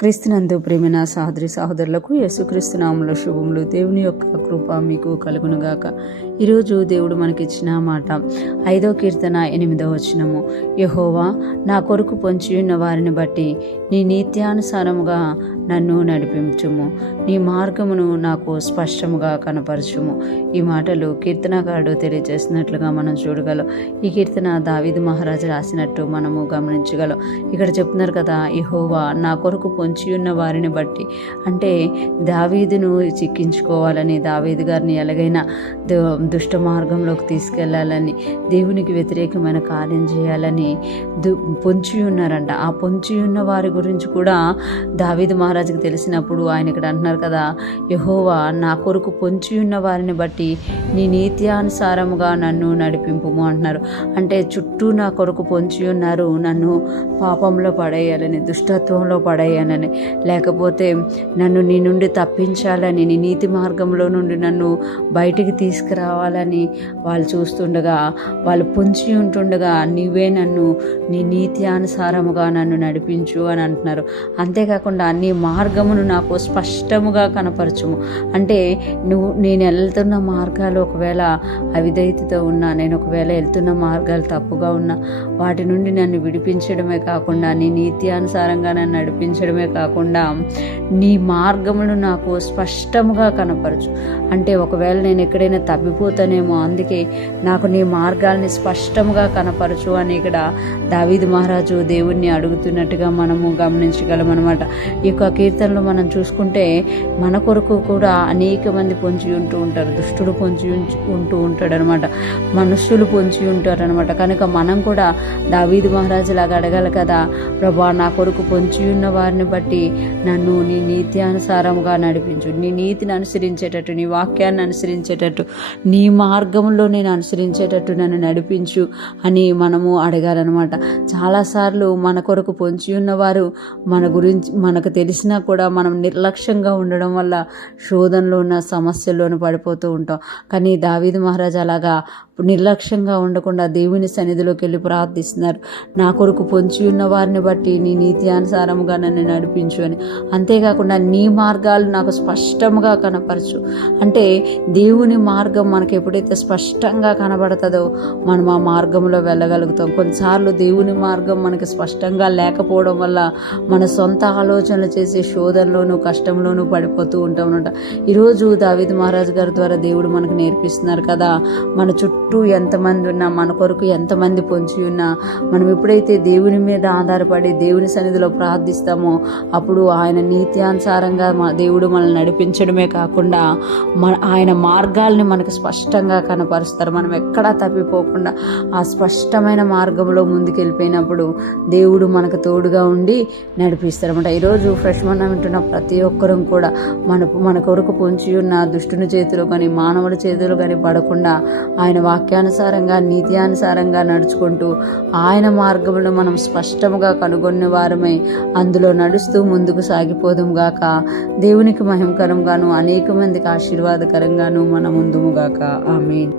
క్రీస్తునందు ప్రేమైన సహోదరి సహోదరులకు యేసుక్రీస్తు నామములో శుభములు. దేవుని యొక్క కృప మీకు కలుగునుగాక. ఈరోజు దేవుడు మనకిచ్చిన మాట 5వ కీర్తన 8వ వచనము. యెహోవా నా కొరకు పొంచియున్న వారిని బట్టి నీ నీత్యానుసారముగా నన్ను నడిపించుము, నీ మార్గమును నాకు స్పష్టముగా కనపరచుము. ఈ మాటలు కీర్తనకారుడు తెలియజేసినట్లుగా మనం చూడగలం. ఈ కీర్తన దావీదు మహారాజు రాసినట్టు మనము గమనించగలం. ఇక్కడ చెప్తున్నారు కదా, యెహోవా నా కొరకు పొంచియున్న వారిని బట్టి, అంటే దావీదును చిక్కించుకోవాలని, దావీదు గారిని ఎలాగైనా దుష్ట మార్గంలోకి తీసుకెళ్లాలని, దేవునికి వ్యతిరేకమైన కార్యం చేయాలని పొంచి ఉన్నారంట. ఆ పొంచి ఉన్న వారి గురించి కూడా దావీదు మహారాజుకు తెలిసినప్పుడు ఆయన ఇక్కడ అంటున్నారు కదా, యెహోవా నా కొరకు పొంచి ఉన్న వారిని బట్టి నీ నీత్యానుసారముగా నన్ను నడిపింపుము అంటున్నారు. అంటే చుట్టూ నా కొరకు పొంచి ఉన్నారు, నన్ను పాపంలో పడేయాలని, దుష్టత్వంలో పడేయాలని, లేకపోతే నన్ను నీ నుండి తప్పించాలని, నీ నీతి మార్గంలో నుండి నన్ను బయటికి తీసుకురావాలని వాళ్ళు చూస్తుండగా, వాళ్ళు పొంచి ఉంటుండగా నీవే నన్ను నీ నీత్యానుసారముగా నన్ను నడిపించు అని అంటున్నారు. అంతేకాకుండా నీ మార్గమును నాకు స్పష్టముగా కనపరచుము. అంటే నేను వెళ్తున్న మార్గాలు ఒకవేళ అవిధేయతతో ఉన్నా, నేను ఒకవేళ వెళ్తున్న మార్గాలు తప్పుగా ఉన్నా, వాటి నుండి నన్ను విడిపించడమే కాకుండా, నీ నీత్యానుసారంగా నన్ను నడిపించడమే కాకుండా నీ మార్గమును నాకు స్పష్టముగా కనపరచు. అంటే ఒకవేళ నేను ఎక్కడైనా తప్పిపోతానేమో, అందుకే నాకు నీ మార్గాల్ని స్పష్టముగా కనపరచు అని ఇక్కడ దావీదు మహారాజు దేవుణ్ణి అడుగుతున్నట్టుగా మనము గమనించగలం అనమాట. ఈ యొక్క కీర్తనలో మనం చూసుకుంటే మన కొరకు కూడా అనేక మంది పొంచి ఉంటూ ఉంటారు. దుష్టుడు పొంచి ఉంటూ ఉంటాడు అనమాట, మనుష్యులు పొంచి ఉంటారు అనమాట. కనుక మనం కూడా దావీదు మహారాజు లాగా అడగాలి కదా, ప్రభా నా కొరకు పొంచి ఉన్న వారిని బట్టి నన్ను నీ నీత్యానుసారముగా నడిపించు, నీ నీతిని అనుసరించేటట్టు, నీ వాక్యాన్ని అనుసరించేటట్టు, నీ మార్గంలో నేను అనుసరించేటట్టు నన్ను నడిపించు అని మనము అడగాలన్నమాట. చాలాసార్లు మన కొరకు పొంచి ఉన్నవారు మన గురించి మనకు తెలిసినా కూడా మనం నిర్లక్ష్యంగా ఉండడం వల్ల శోధనలో ఉన్న సమస్యల్లోనూ పడిపోతూ ఉంటాం. కానీ దావీదు మహారాజు అలాగా నిర్లక్ష్యంగా ఉండకుండా దేవుని సన్నిధిలోకి వెళ్ళి ప్రార్థిస్తున్నారు, నా కొరకు పొంచి ఉన్న వారిని బట్టి నీ నీత్యానుసారముగా నన్ను నడిపించు అని. అంతేకాకుండా నీ మార్గాలు నాకు స్పష్టంగా కనపరచు. అంటే దేవుని మార్గం మనకు ఎప్పుడైతే స్పష్టంగా కనబడుతుందో మనం ఆ మార్గంలో వెళ్ళగలుగుతాం. కొన్నిసార్లు దేవుని మార్గం మనకి స్పష్టంగా లేకపోవడం వల్ల మన సొంత ఆలోచనలు చేసే శోధనలోనూ కష్టంలోనూ పడిపోతూ ఉంటాం అనమాట. ఈరోజు దావీదు మహారాజు గారి ద్వారా దేవుడు మనకు నేర్పిస్తున్నారు కదా, మన చుట్టూ ఎంతమంది ఉన్నా, మన కొరకు ఎంతమంది పొంచి ఉన్నా, మనం ఎప్పుడైతే దేవుని మీద ఆధారపడి దేవుని సన్నిధిలో ప్రార్థిస్తామో అప్పుడు ఆయన నీత్యానుసారంగా దేవుడు మనల్ని నడిపించడమే కాకుండా ఆయన మార్గాల్ని మనకు స్పష్టంగా కనపరుస్తారు. మనం ఎక్కడా తప్పిపోకుండా ఆ స్పష్టమైన మార్గంలో ముందుకెళ్ళిపోయినప్పుడు దేవుడు మనకు తోడుగా ఉండి నడిపిస్తారు అన్నమాట. ఈరోజు ఫ్రెష్ మనం వింటున్న ప్రతి ఒక్కరం కూడా మన కొరకు పొంచి ఉన్న దుష్టుని చేతిలో కానీ మానవుల చేతిలో కానీ పడకుండా ఆయన వాక్యానుసారంగా నీత్యానుసారంగా నడుచుకుంటూ ఆయన మార్గంలో మనం స్పష్టముగా కనుగొన్న వారమై అందులో నడుస్తూ ముందుకు సాగిపోదుము గాక. దేవునికి మహిమకరంగాను అనేక మందికి ఆశీర్వాదకరంగాను మన ముందుము గాక. ఆమేన్.